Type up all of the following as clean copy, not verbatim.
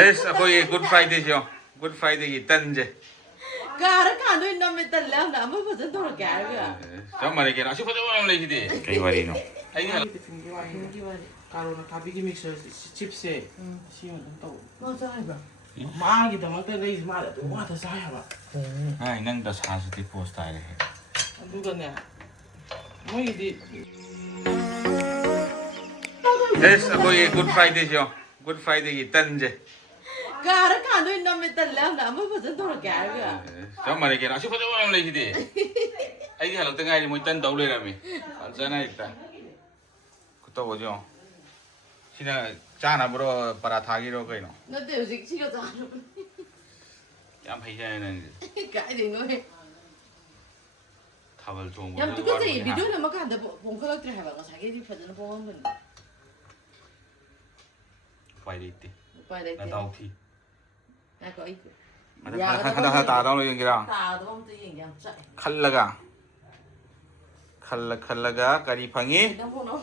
에스 거기 굿 프라이데이죠. 굿 프라이데이 딴제. 가라 간도 남에 달라 나 아무 버전 돌게 알가. 정말 이게 아주 포도만 올리지. 그 말이노. 아이디가 핑기와니 가로는 가비기 믹서 칩스에 시면 또 맞아 해봐. 마기다막때 레이즈 마다 또 와다 사야봐. 아, 이난다 사수디 포스타일에. 누가네? 뭐이디 에스 거기 굿 프라이데이죠. 굿 프라이데이 딴제. 가라 간도 남에 달라 나 아무 버전 돌게 알가. 정말 이게 아주 포도만 올리지. 아이디 할로 땡아이 뭐딴 더울래라미. 알잖아 일단. 그또 뭐죠? 시나 짜나 보러 파라타기로 거이노. 나 때문에 지가 자르. 얌 회사에는 cái gì nữa 답을 좋은 nhầm tôi cái gì video này mà cái anh bọn khơi cái hàng cái gì phải nó phong mình 파이데이티. phải đây 나 다우티. à có ý 하다 다다로 연기랑 ta tôi không tin gì chạy 칼라가 까리팡이 nó không nó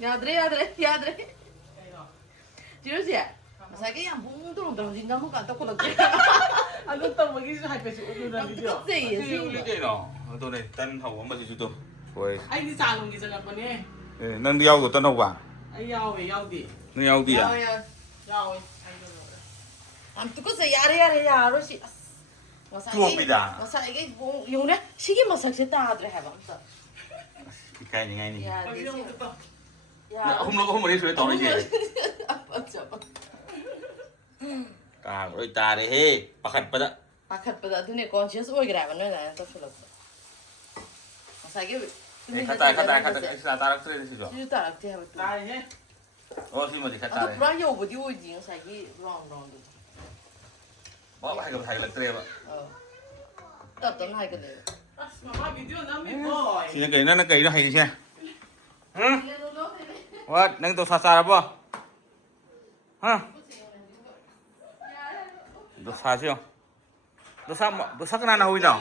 ya dre chứ gì à mà sao cái em cũng tôi đồng gì đâu không cần tao có được 안 됐다 먹이지 할 거지 오늘은 비디오. cái gì vậy 울리제노 너네 딴 하고 엄마 주도 보이 아이디 자는 게 저가 거네. 예 넌 야우도 딴 하고 봐 아이 야오에 야오디. 너 야우디야 야오에. anh tôi có gì ya rồi chị mà sao cái vùng dùng đấy xí cái mà sao sẽ ta rồi hả bạn sợ cái này ngay ya 여기 좀 또. hôm nay suy tao này gì sợ ta rồi ta đấy he pakat pada à khát bây giờ tôi này con chưa sôi cái này mà nói là tao phải làm mà sao cái khata ta raktre đấy chứ chứ ta là thế mà 나이 해. 어 지금 어디 tôi khata đấy bữa giờ buổi đi gì sao cái rong được 뭐 hay cái raktre vậy tập tấn hai cái đấy 마마 비디오 남이 뭐. thì nó cái nó hay đi xe what nâng tôi xa xa đó hả 너 사죠? 너 사그나 나 호이노?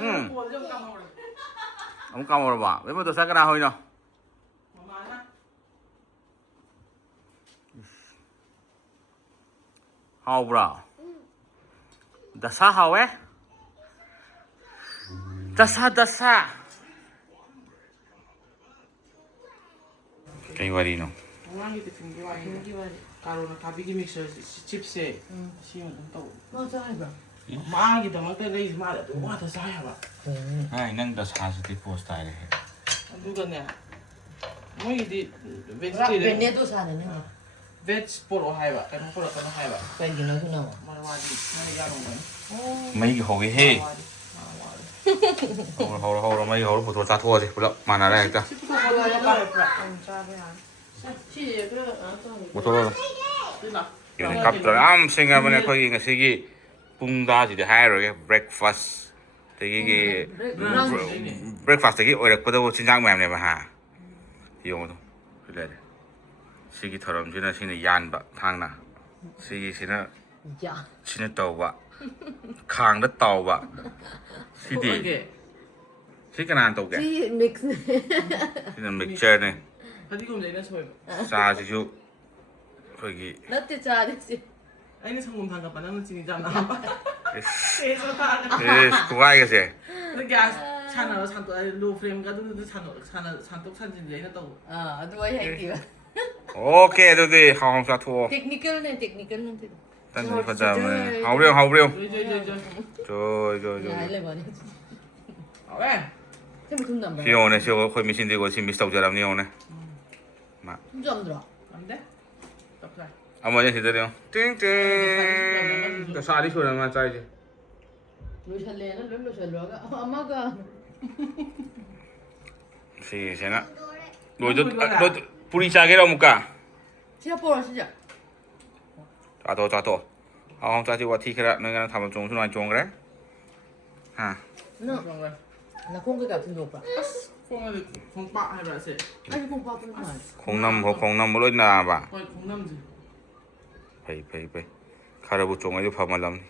응. ông cầm rồi bà, với một tôi sa그나 호이노? hao bro, đã sa hao ấy, đã sa, cái gì nó? 엉망이도 핑기와니 가로는 가비기 믹서 칩스에 시면 또 맞아 해봐 마기다막때 레이즈 마다 또 와다 사야봐. 아, 이난다 사수디 포스타일에. 누가네? 뭐이디 bên 베지테리언 tôi sao này nữa 베지 보러 하이바. cái 보러 가는 하이바. bên gì nữa thế nào 말와디 나이 야는 거. mấy cái hồ cái he, hồ mấy hồ phụ thuộc cha thua gì, phụ lộc mà nào đây cả, phụ thuộc đâu, cái này cặp rồi, sinh ra bên này có gì cái gì, bung ra thì hai rồi cái breakfast, thì cái breakfast thì cái ở đây có đâu chính xác mềm này mà ha, thì ông đâu, cái này, cái thằng chúng nó xin là yan bạc thang na, cái nó dạ xin nó tàu bạc, khang đất tàu bạc. 이게 cái nào tàu kìa, chị mix cái này mixer này, 어디금 내는 소리. xa chứ chú, 거기, nó tiệt ra đi chị 아이는 상금 단가 바나나 찐이잖아. 그래서 다 에, 그거 알겠지? 이렇게 산으로 산도 로프레임 가도 산도 산진 얘는 또 đuôi hay kiểu 오케이, 너희 항상 투어, technical này 딴 거자, 하우령, 저저저 nhà 저, ấy là bảo đi 왜? thế mà không nằm vào 시원해, 시원, 거의 미신 되고 지금 미스터 오자람 니오네, không dầm được 안 돼? 떡살. 아버지 기다려, 띵띵, 또 살이 소리만 짜이지, lùi chân lên nó lùi chân lùi cái mắc à 시세나, 너 뿌리 짜게라 못가, chị hấp rồi chị 짜도, 아, 짜지 와 티케라, 내가 담은 좀 순한 좀 그래, 하, nó 그런 nó không cái cả thùng đục à 콩을 콩밥 해라 세. anh không bao nhiêu này 콩나물 있나 봐. 거의 콩남지. 페이 카라부 종아리 파말람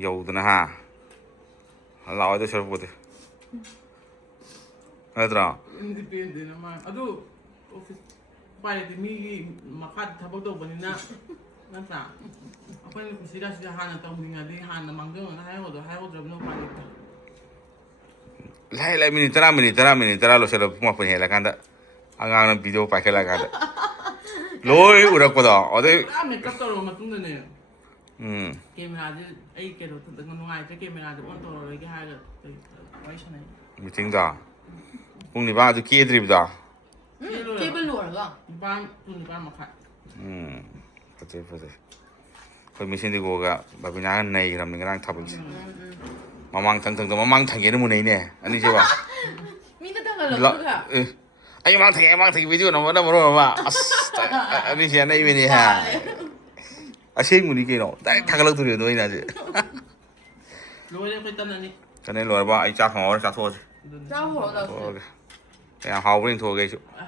여우드나 하 라와도 저보데 얘들아 인디펜드는 말. 아주 office ไปที่มีมาคัดทับตัวบนนี้นะนั่นจ้ะเอาไปสิได้สิหาตรงนี้ดีหามังเรื่องให้หมดไม่ไป lai minitara lo se lo puma punya la kanda angang video pakai la kanda loi udah kodo ode ไม่กับตัวมาตุ้งเนี่ยเกมเวลาที่ไอ้เกมเราตึงกันง่ายจะเกมเวลาที่อ้วนตัวอะไรก็ให้เลยไว้ใช่ไหม meeting da pung ni ba tu ki trip da เก็บเป็นหลวงก็ บ้านตุนบ้านมาขัด pate ko meeting di go ga ba bina nei ram ni ngang thapul mamang thang mamang thang ye mu nei ne ani je ba มีแต่ตั้งแต่หลวงค่ะ ai mang thang video no ma da mo ma ani je nei mi ni ha asing mu ni ke no dai thagalak tu do ina je รู้เลยไปตอนนี้ cho nên rồi ba ai cha ho cha thua เจ้าหัวเรา cái hào bên thua cái อ่ะ